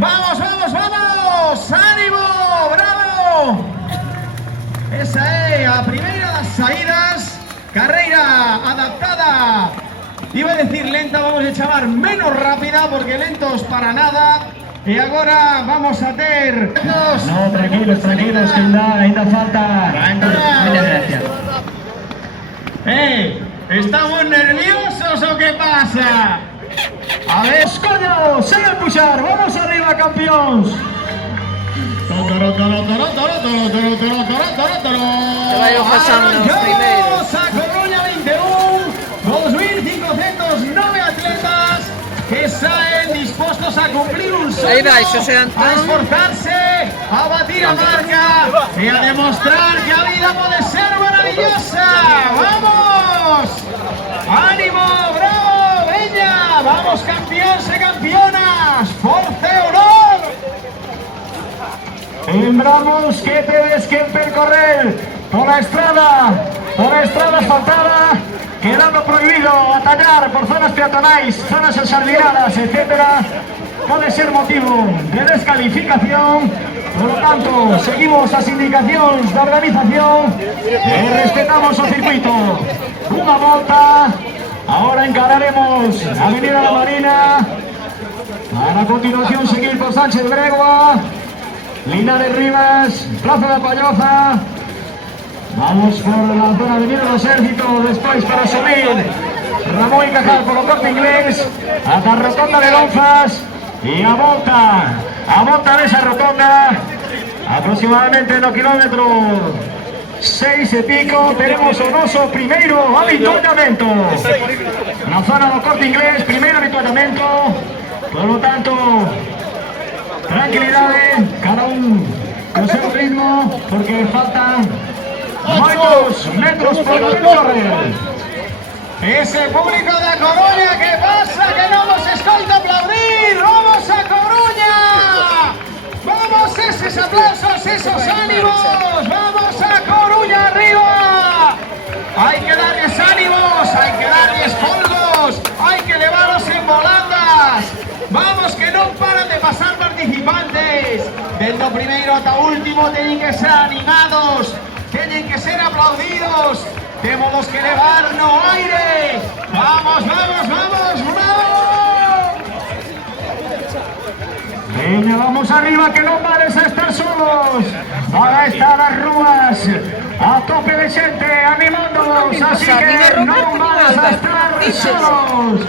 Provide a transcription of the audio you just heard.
¡Vamos, vamos, vamos! ¡Ánimo! ¡Bravo! Esa é a primeira das saídas. Carreira adaptada. Iba a decir lenta, vamos a chamar menos rápida, porque lentos para nada. E agora vamos a ter... No, tranquilos, tranquilos, que ainda falta... Muchas gracias. ¿Estamos nerviosos o qué pasa? A ver, coño, sen empuxar, vamos arriba, campeóns. Que vayan pasando os primeiros. A Coruña 21, 2.509 atletas que saen dispuestos a cumplir un sueño, Aí vai, Xosé Antón. a esforzarse, a batir a marca y a demostrar que la vida puede ser maravillosa. ¡Vamos! ¡Ánimo! ¡Bravo! ¡Veña! ¡Vamos, campeones y campeonas! ¡Force honor! Lembramos que tedes que percorrer pola estrada asfaltada, quedando prohibido atallar por zonas peatonais, zonas ensardinadas, etc. Pode ser motivo de descalificación. Por lo tanto, seguimos as indicacións da organización e respetamos o circuito. Unha volta, ahora encararemos a Avenida da Marina, para a continuación seguir por Sánchez Bregua, Linares Rivas, Plaza da Palloza. Vamos por la zona Avenida do Exército, despois para subir Ramón y Cajal por o Corte Inglés, ata a rotonda de Lonzas e a volta desa rotonda, aproximadamente no kilómetro 6 e pico, tenemos o noso primeiro avituallamento na zona do Corte Inglés, primeiro avituallamento. Por lo tanto, tranquilidade, cada un con seu ritmo, porque faltan moitos metros por correr. Ese público de Coruña, ¿qué pasa? Que no nos escolta aplaudir. ¡Vamos a Coruña! ¡Vamos esos aplausos, esos ánimos! ¡Vamos a Coruña arriba! Hay que darles ánimos, hay que darles polvos, hay que elevarlos en volandas. Vamos, que no paran de pasar participantes. Desde o primeiro ata o último tienen que ser animados, tienen que ser aplaudidos. Tenemos que elevar no aire. ¡Vamos, vamos, vamos! ¡Bravo! Veña, vamos arriba, que non vales a estar solos. Van a estar as rúas a tope de xente animándonos, así que non vales a estar solos.